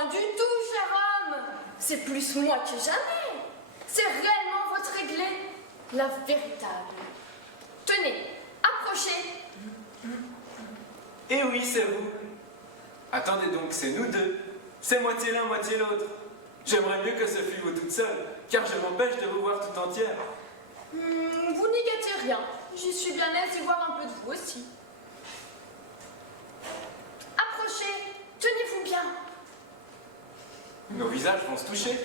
Point du tout, cher homme. C'est plus moi que jamais. C'est réellement votre réglé, la véritable. Tenez, approchez. Eh oui, c'est vous. Attendez donc, c'est nous deux. C'est moitié l'un, moitié l'autre. J'aimerais mieux que ce fût vous toute seule, car je m'empêche de vous voir tout entière. Vous n'y gâtez rien. Je suis bien aise d'y voir un peu de vous aussi. Approchez, tenez-vous bien. Nos visages vont se toucher.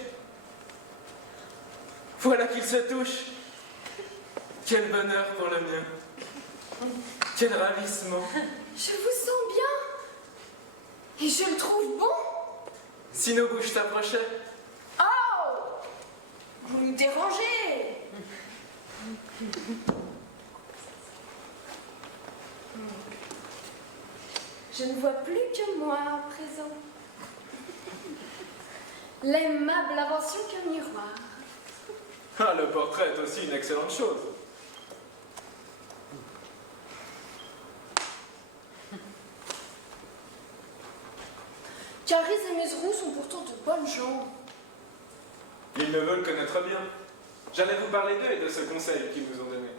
Voilà qu'ils se touchent. Quel bonheur pour le mien. Quel ravissement. Je vous sens bien. Et je le trouve bon. Si nos bouches s'approchaient. Oh! Vous nous dérangez. Je ne vois plus que moi à présent. L'aimable invention qu'un miroir. Ah, le portrait est aussi une excellente chose. Caris et Mesrou sont pourtant de bonnes gens. Ils me veulent connaître bien. J'allais vous parler d'eux et de ce conseil qu'ils nous ont donné.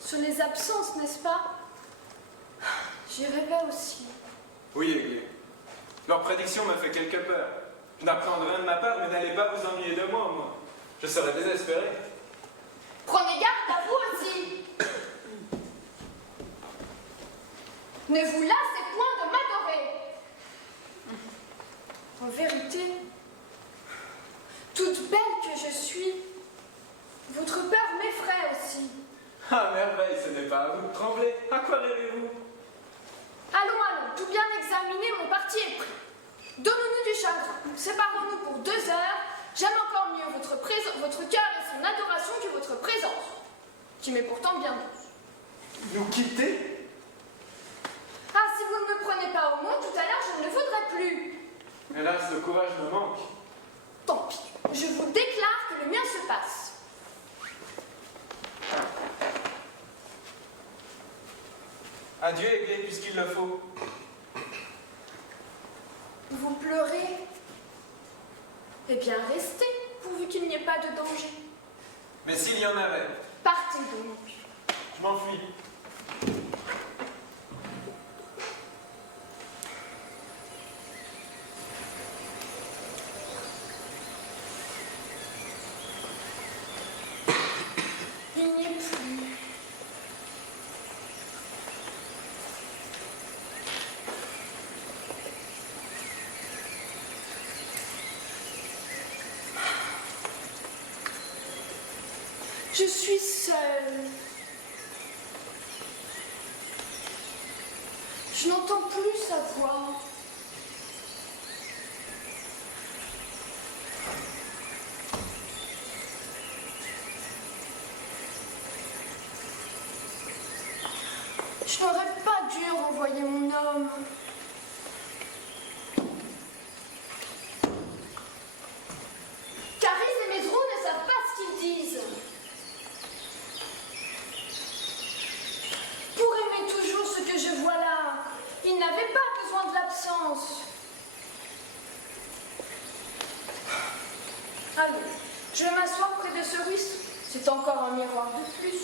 Sur les absences, n'est-ce pas? J'y rêvais aussi. Oui, Aiguille. Leur prédiction m'a fait quelque peur. Je n'apprends rien de ma part, mais n'allez pas vous ennuyer de moi. Je serais désespéré. Prenez garde à vous aussi. Ne vous lassez point de m'adorer. En vérité, toute belle que je suis, votre peur m'effraie aussi. Ah, merveille, ce n'est pas à vous de trembler. À quoi rêvez-vous? Allons, tout bien examiner, mon parti est pris. Donnons-nous du chagrin, séparons-nous pour 2 heures. J'aime encore mieux votre cœur et son adoration que votre présence, qui m'est pourtant bien douce. Nous quitter? Ah, si vous ne me prenez pas au mot, tout à l'heure, je ne le voudrais plus. Hélas, le courage me manque. Tant pis, je vous déclare que le mien se passe. Adieu, Aiguille, puisqu'il le faut. Vous pleurez? Eh bien, restez, pourvu qu'il n'y ait pas de danger. Mais s'il y en avait? Partez donc. Je m'enfuis. Il n'y est plus. Je suis seule. Je n'entends plus sa voix. Je n'aurais pas dû renvoyer mon homme. Caris et Mesrou ne savent pas ce qu'ils disent. Pour aimer toujours ce que je vois là, ils n'avaient pas besoin de l'absence. Allez, je vais m'asseoir près de ce ruisseau. C'est encore un miroir de plus.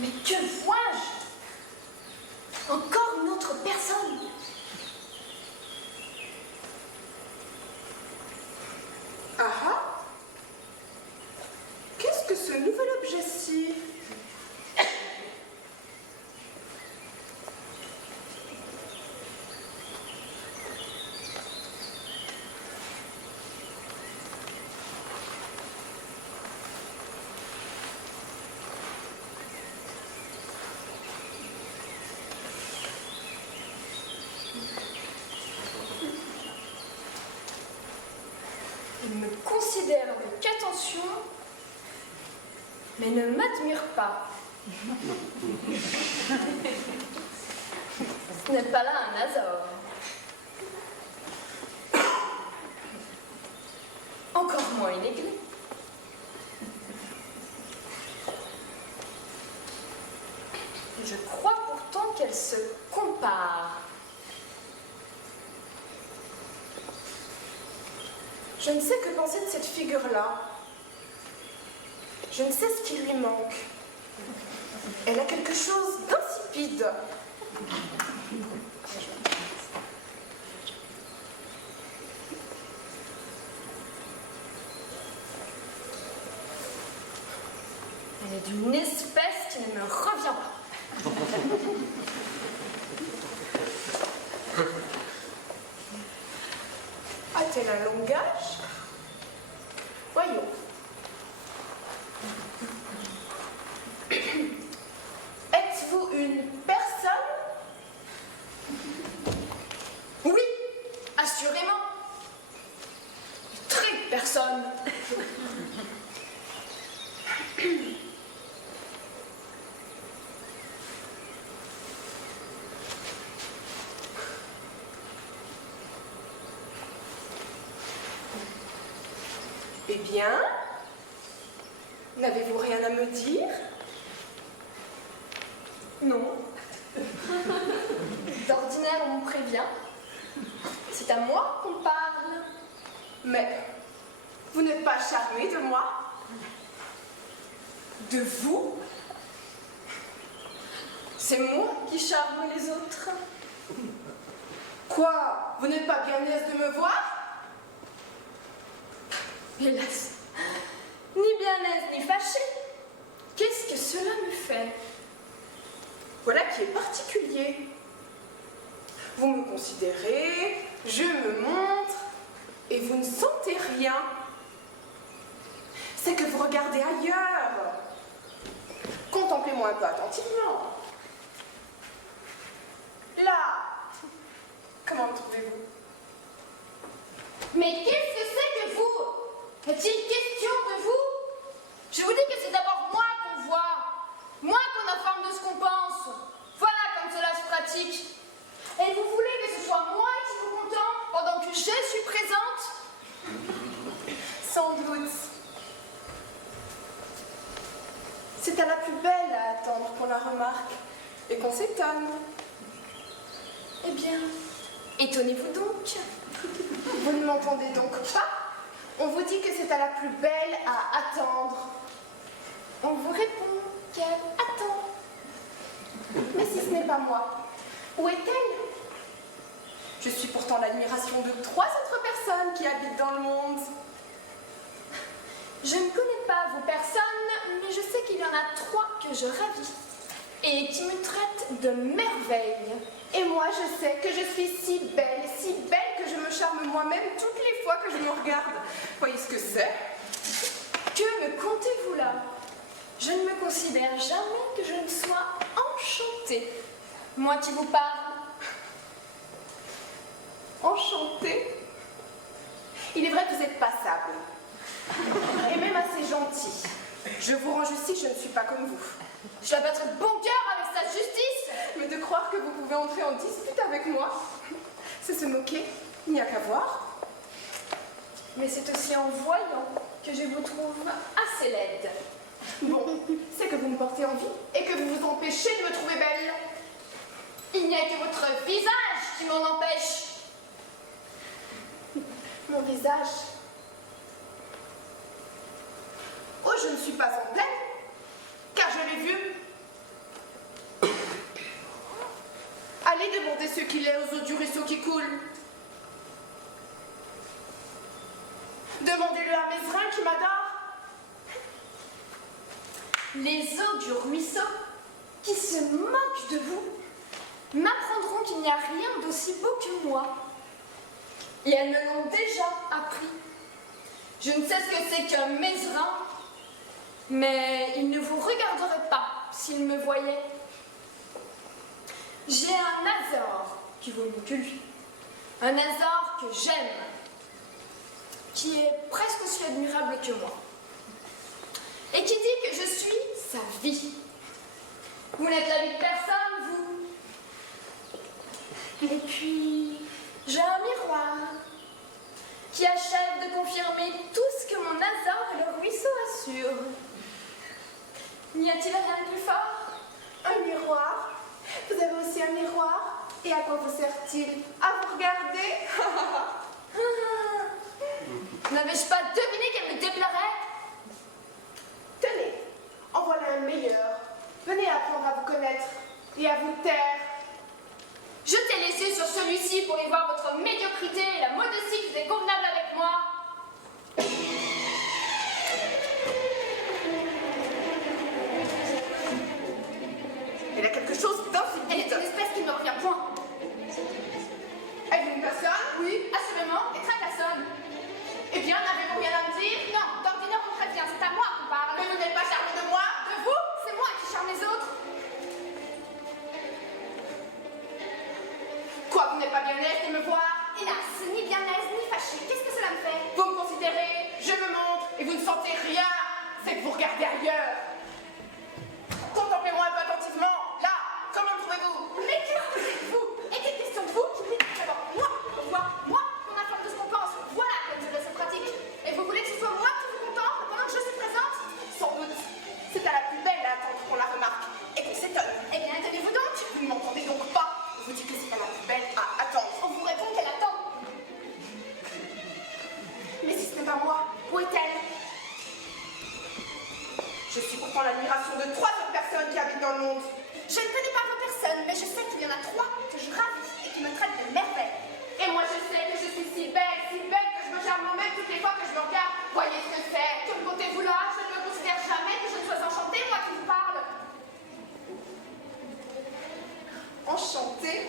Mais que vois-je? Encore une autre personne. Ah ah! Qu'est-ce que ce nouvel objet-ci? Il me considère avec attention, mais ne m'admire pas. Ce n'est pas là un hasard. encore moins une église. Je crois pourtant qu'elle se compare. Je ne sais que penser de cette figure-là. Je ne sais ce qui lui manque. Elle a quelque chose d'insipide. Elle est d'une espèce qui ne me revient pas. A-t-elle un langage? Voyons. Êtes-vous une personne? Oui, assurément. Une très personne. Eh bien, n'avez-vous rien à me dire? Non. D'ordinaire, on me prévient. C'est à moi qu'on parle. Mais vous n'êtes pas charmé de moi? De vous? C'est moi qui charme les autres. Quoi? Vous n'êtes pas bien aise de me voir? Hélas, ni bien aise ni fâchée. Qu'est-ce que cela me fait? Voilà qui est particulier. Vous me considérez, je me montre, et vous ne sentez rien. C'est que vous regardez ailleurs. Contemplez-moi un peu attentivement. Là, comment me trouvez-vous? Mais qu'est-ce que c'est que vous? Est-il question de vous? Je vous dis que c'est d'abord moi qu'on voit, moi qu'on informe de ce qu'on pense. Voilà comme cela se pratique. Et vous voulez que ce soit moi qui vous contemple pendant que je suis présente? Sans doute. C'est à la plus belle à attendre qu'on la remarque et qu'on s'étonne. Eh bien, étonnez-vous donc. Vous ne m'entendez donc pas? On vous dit que c'est à la plus belle à attendre. On vous répond qu'elle attend. Mais si ce n'est pas moi, où est-elle? Je suis pourtant l'admiration de 3 autres personnes qui habitent dans le monde. Je ne connais pas vos personnes, mais je sais qu'il y en a 3 que je ravis et qui me traitent de merveille. Et moi, je sais que je suis si belle que je me charme moi-même toutes les fois que je me regarde. Voyez ce que c'est? Que me contez-vous là? Je ne me considère jamais que je ne sois enchantée. Moi qui vous parle. Enchantée. Il est vrai que vous êtes passable. Et même assez gentil. Je vous rends justice, je ne suis pas comme vous. Je la battrai de bon cœur avec sa justice. Mais de croire que vous pouvez entrer en dispute avec moi, c'est se moquer, il n'y a qu'à voir. Mais c'est aussi en voyant que je vous trouve assez laide. Bon, c'est que vous me portez envie et que vous vous empêchez de me trouver belle. Il n'y a que votre visage qui m'en empêche. Mon visage. Oh, je ne suis pas en plaine, car je l'ai vu. Allez demander ce qu'il est aux eaux du ruisseau qui coule. Demandez-le à Mézerin qui m'adore. Les eaux du ruisseau, qui se moquent de vous, m'apprendront qu'il n'y a rien d'aussi beau que moi. Et elles me l'ont déjà appris. Je ne sais ce que c'est qu'un Mézerin, mais il ne vous regarderait pas s'il me voyait. J'ai un Azor qui vaut mieux que lui. Un Azor que j'aime, qui est presque aussi admirable que moi. Et qui dit que je suis sa vie. Vous n'êtes la vie de personne, vous. Et puis, j'ai un miroir qui achève de confirmer tout ce que mon Azor et le ruisseau assurent. N'y a-t-il rien de plus fort? Un miroir. Vous avez aussi un miroir. Et à quoi vous sert-il? À vous regarder. N'avais-je pas deviné qu'elle me déplairait? Tenez, en voilà un meilleur. Venez apprendre à vous connaître et à vous taire. Jetez les yeux sur celui-ci pour y voir votre médiocrité et la modestie qui est convenable avec moi. Elle a quelque chose Elle d'insipide. est une espèce qui ne me revient point. Êtes-vous une personne? Oui, assurément, et très personne. Eh bien, n'avez-vous rien à me dire? Non, d'ordinaire on prévient, c'est à moi qu'on parle. Mais vous n'êtes pas charmé de moi? De vous, c'est moi qui charme les autres. Quoi, vous n'êtes pas bien aise de me voir? Hélas, ni bien aise, ni fâchée. Qu'est-ce que cela me fait? Vous me considérez, je me montre, et vous ne sentez rien. C'est que vous regardez ailleurs. Contemplez-moi un peu attentivement. Là, comment me trouvez-vous? Mais qu'est-ce que c'est que vous? Est-il question de vous qui dites d'abord moi, pour voir moi qu'on informe de ce qu'on pense? Voilà comme je laisse pratique. Et vous voulez que ce soit moi qui vous contemple pendant que je suis présente? Sans doute. C'est à la plus belle à attendre qu'on la remarque et qu'on s'étonne. Eh bien, tenez-vous donc. Vous ne m'entendez donc pas? Je vous dis que c'est à la plus belle à attendre. On vous répond qu'elle attend. Mais si ce n'est pas moi, Où est-elle? je suis pourtant l'admiration de 3 autres personnes qui habitent dans le monde. Je ne connais pas vos personnes, mais je sais qu'il y en a 3 que je ravis et qui me traitent de merveille. Et moi, je sais que je suis si belle que je me charme moi-même toutes les fois que je me regarde. Voyez ce que c'est. Que me comptez-vous là? Je ne me considère jamais que je ne sois enchantée, moi qui vous parle. Enchantée.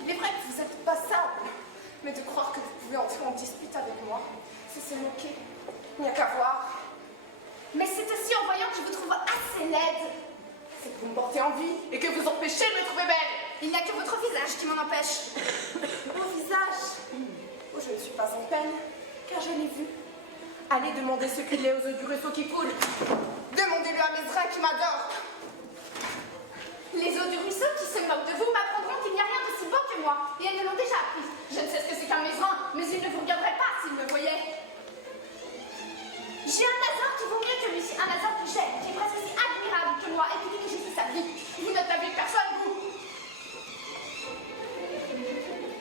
Il est vrai que vous n'êtes pas simple. Mais de croire que vous pouvez entrer en dispute avec moi, c'est se moquer. Il n'y a qu'à voir. Mais c'est aussi en voyant que je vous trouve assez laide. C'est que vous me portez envie et que vous empêchez de me trouver belle. Il n'y a que votre visage qui m'en empêche. Mon visage. Oh, je ne suis pas en peine, car je l'ai vu. Allez demander ce qu'il est aux eaux du ruisseau qui coule. Demandez-le à mes reins qui m'adorent. Les eaux du ruisseau qui se moquent de vous m'apprendront qu'il n'y a rien d'aussi beau que moi. Et elles me l'ont déjà appris. Je ne sais ce que c'est qu'un mesrin, mais il ne vous regarderait pas s'il me voyait. J'ai un Azor qui vaut mieux que lui, un Azor que j'aime, qui est presque aussi admirable que moi et qui dit que j'ai fait sa vie. Vous n'êtes la vie de personne, vous.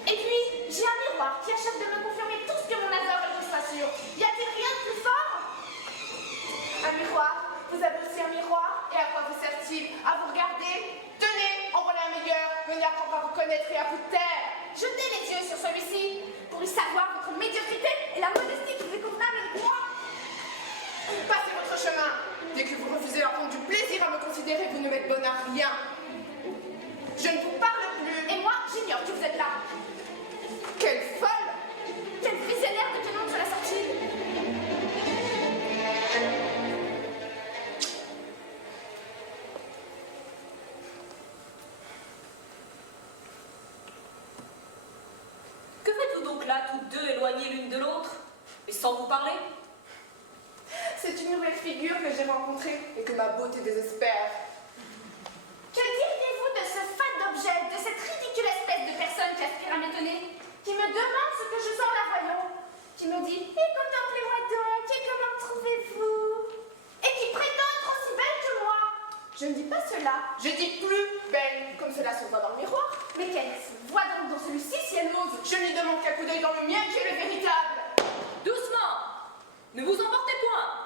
Et puis, j'ai un miroir qui achève de me confirmer tout ce que mon Azor et le ruisseau assurent. Y a-t-il rien de plus fort? Un miroir. Vous avez aussi un miroir. Et à quoi vous sert-il? À vous regarder? Tenez, en voilà un meilleur. Venez apprendre à vous connaître et à vous taire. Jetez les yeux sur celui-ci pour y savoir votre médiocrité et la modestie qui vous est convenable avec moi. Passez votre chemin. Dès que vous refusez à prendre du plaisir à me considérer, vous ne m'êtes bonne à rien. Je ne vous parle plus. Et moi, j'ignore que vous êtes là. Quelle folle! Quel visionnaire de tenante sur la sortie. Que faites-vous donc là, toutes deux éloignées l'une de l'autre, et sans vous parler? C'est une nouvelle figure que j'ai rencontrée et que ma beauté désespère. Que diriez-vous de ce fat d'objet, de cette ridicule espèce de personne qui aspire à m'étonner, qui me demande ce que je sens en la voyant, qui me dit « Et contemplez-moi donc, et comment me trouvez-vous ?» et qui prétend être aussi belle que moi. Je ne dis pas cela. Je dis plus belle, comme cela se voit dans le miroir. Mais qu'elle voit donc dans celui-ci si elle n'ose. Je n'y demande qu'un coup d'œil dans le mien qui est le véritable. Doucement! Ne vous emportez point!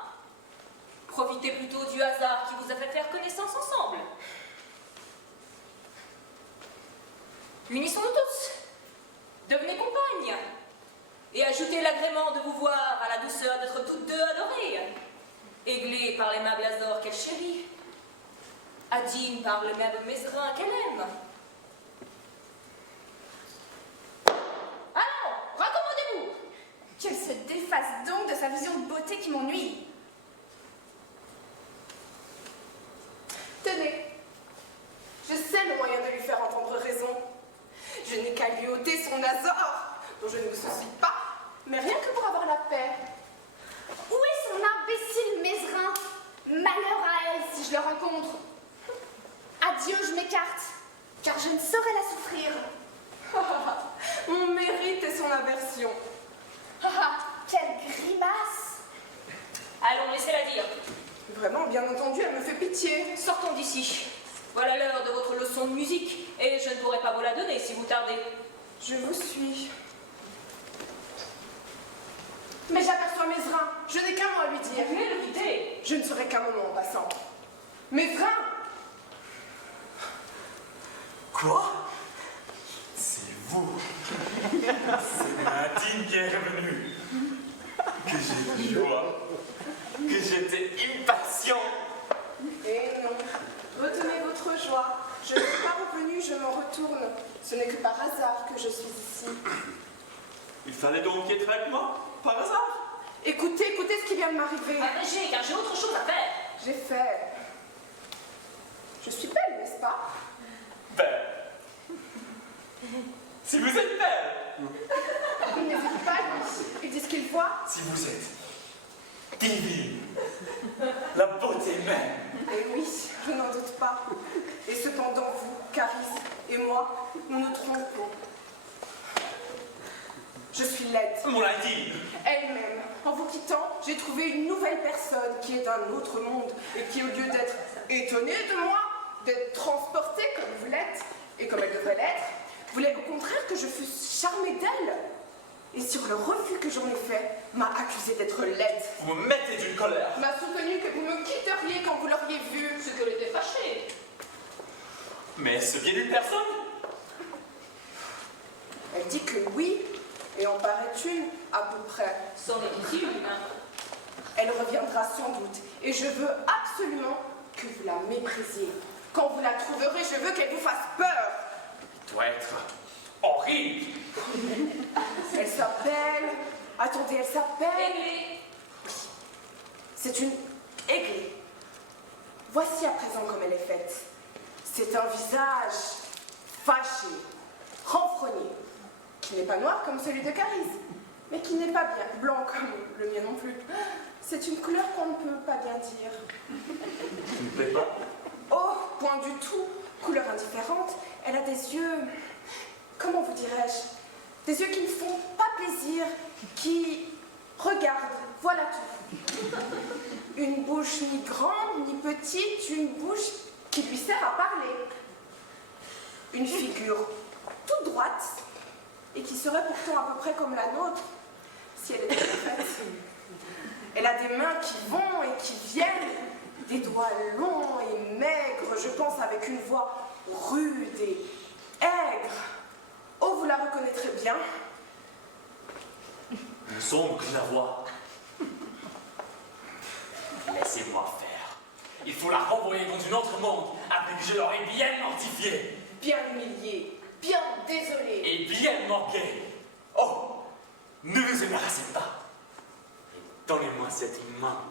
Profitez plutôt du hasard qui vous a fait faire connaissance ensemble. Unissons-nous tous. Devenez compagnes. Et ajoutez l'agrément de vous voir à la douceur d'être toutes deux adorées. Aiglée par l'aimable Azor qu'elle chérit. Adine par le même Mesrin qu'elle aime. Allons, raccommodez-vous. Qu'elle se défasse donc de sa vision de beauté qui m'ennuie. Tenez, je sais le moyen de lui faire entendre raison. Je n'ai qu'à lui ôter son Azor, dont je ne me soucie pas, mais rien que pour avoir la paix. Où est son imbécile Mesrin? Malheur à elle si je le rencontre. Adieu, je m'écarte, car je ne saurais la souffrir. Mon mérite et son aversion. Ah, quelle grimace! Allons, laissez-la dire. Vraiment, bien entendu, elle me fait pitié. Sortons d'ici. Voilà l'heure de votre leçon de musique, et je ne pourrai pas vous la donner si vous tardez. Je vous suis. Mais j'aperçois Mesrin. Je n'ai qu'un mot à lui dire. Vous voulez le quitter? Je ne serai qu'un moment en passant. Mesrin! Quoi? C'est vous. C'est Nadine qui est revenue. Que j'ai de joie. Que j'étais impatient. Eh non. Retenez votre joie. Je ne suis pas revenue, je m'en retourne. Ce n'est que par hasard que je suis ici. Il fallait donc être avec moi, par hasard. Écoutez ce qui vient de m'arriver. Abrégez, car j'ai autre chose à faire. J'ai fait. Je suis belle, n'est-ce pas? Belle. Si vous êtes belle. Il n'hésite pas, lui. Il dit ce qu'il voit. Si vous êtes divine. La beauté même. Et oui, je n'en doute pas. Et cependant, vous, Caris et moi, nous nous trompons. Je suis laide. Mon Nadine. Elle-même. En vous quittant, j'ai trouvé une nouvelle personne qui est d'un autre monde et qui, au lieu d'être étonnée de moi, d'être transportée comme vous l'êtes et comme elle devrait l'être, voulait au contraire que je fusse charmée d'elle. Et sur le refus que j'en ai fait, m'a accusée d'être laide. Vous me mettez d'une colère. M'a soutenu que vous me quitteriez quand vous l'auriez vue. Ce qu'elle était fâchée. Mais ce qui est d'une personne. Elle dit que oui, et en paraît une, à peu près. C'en est ici une. Elle reviendra sans doute, et je veux absolument que vous la méprisiez. Quand vous la trouverez, je veux qu'elle vous fasse peur. Il doit être horrible. Elle s'appelle... Attendez, elle s'appelle... Aiglée. C'est une aiglée. Voici à présent comme elle est faite. C'est un visage fâché, renfrogné, qui n'est pas noir comme celui de Caris, mais qui n'est pas bien blanc comme le mien non plus. C'est une couleur qu'on ne peut pas bien dire. Ça ne plaît pas. Oh, point du tout. Couleur indifférente. Elle a des yeux... Comment vous dirais-je? Des yeux qui ne font pas plaisir, qui regardent. Voilà tout. Une bouche ni grande ni petite, une bouche qui lui sert à parler. Une figure toute droite et qui serait pourtant à peu près comme la nôtre si elle était faite. Elle a des mains qui vont et qui viennent, des doigts longs et maigres, je pense avec une voix rude et aigre. Oh, vous la reconnaîtrez bien. Il me semble que je la vois. Laissez-moi faire. Il faut la renvoyer dans un autre monde, après que je l'aurai bien mortifiée. Bien humilié, bien désolé. Et bien manquée. Oh, ne vous embarrassez pas. Et donnez-moi cette main.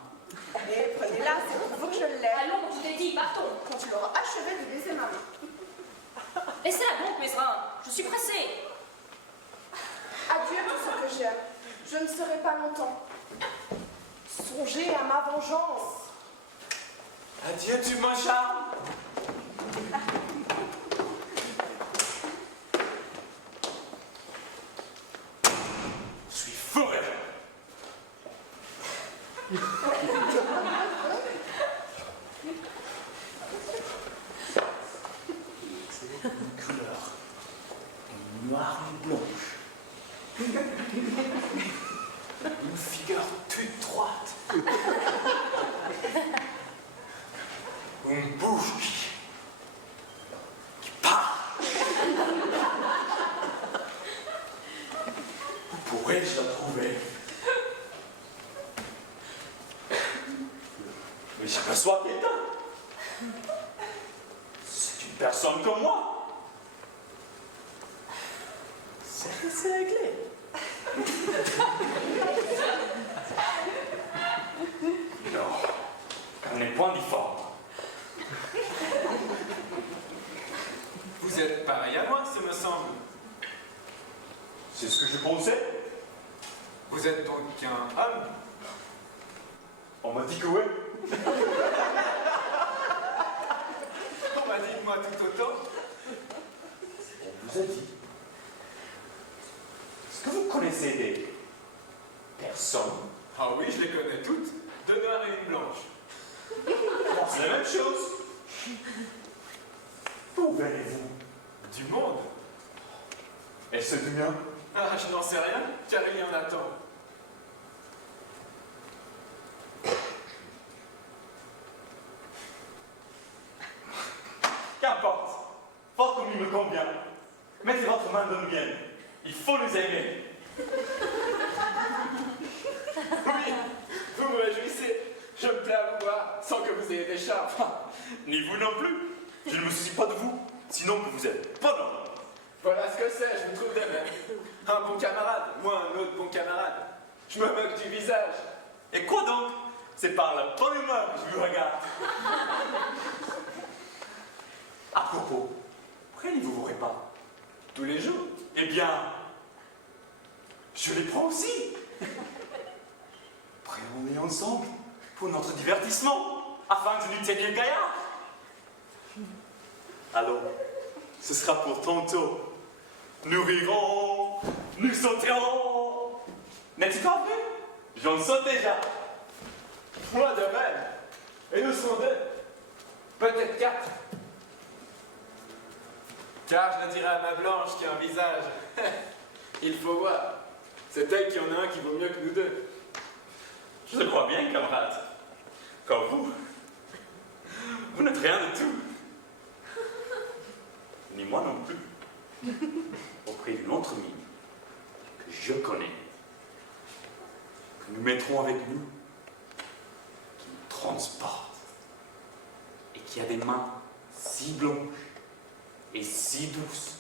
Et prenez-la, c'est pour vous que je l'aime. Allons, je t'ai dit, partons. Quand tu l'auras achevé de baiser ma main. Laissez-la donc, Mesrin. Je suis pressée. Adieu tout ce que j'aime. Je ne serai pas longtemps. Songez à ma vengeance. Adieu, tu mon charme. Je suis fourré. C'est une couleur noire et blanche. Une figure toute droite. Une bouche qui parle. Où pourrais-je la trouver? Mais j'aperçois quelqu'un. C'est une personne comme moi. C'est réglé. Non, on n'est point difforme. Vous êtes pareil à moi, ce me semble. C'est ce que je pensais. Vous êtes donc un homme. On m'a dit que oui. On m'a dit de moi tout autant. On vous a dit. Est-ce que vous connaissez Personne. Ah oui, je les connais toutes, deux noires et une blanche. C'est la même chose. Où venez-vous? Du monde? Et c'est du mien? Ah, je n'en sais rien, car il y en a tant. Qu'importe. Fort comme il me convient. Mettez votre main dans le mienne. Il faut nous aimer. Oui, vous me réjouissez. Je me plais à vous voir sans que vous ayez d'écharpe. Ni vous non plus. Je ne me soucie pas de vous. Sinon que vous êtes bon homme. Voilà ce que c'est, je me trouve de même. Un bon camarade, moi un autre bon camarade. Je me moque du visage. Et quoi donc? C'est par la bonne humeur que je vous regarde. À propos, prenez-vous vos repas? Tous les jours. Eh bien, je les prends aussi. Prenons-les ensemble pour notre divertissement, afin de nous tenir gaillards. Alors, ce sera pour tantôt. Nous rirons, nous sauterons. N'est-ce pas vrai? J'en saute déjà. Moi de même. Et nous serons deux. Peut-être quatre. Car je le dirai à ma blanche qui a un visage. Il faut voir. C'est elle qui en a un qui vaut mieux que nous deux. Je le crois bien, camarade. Comme vous. Vous n'êtes rien de tout. Ni moi non plus. Auprès d'une autre mine que je connais, que nous mettrons avec nous, qui nous transporte et qui a des mains si blanches et si douces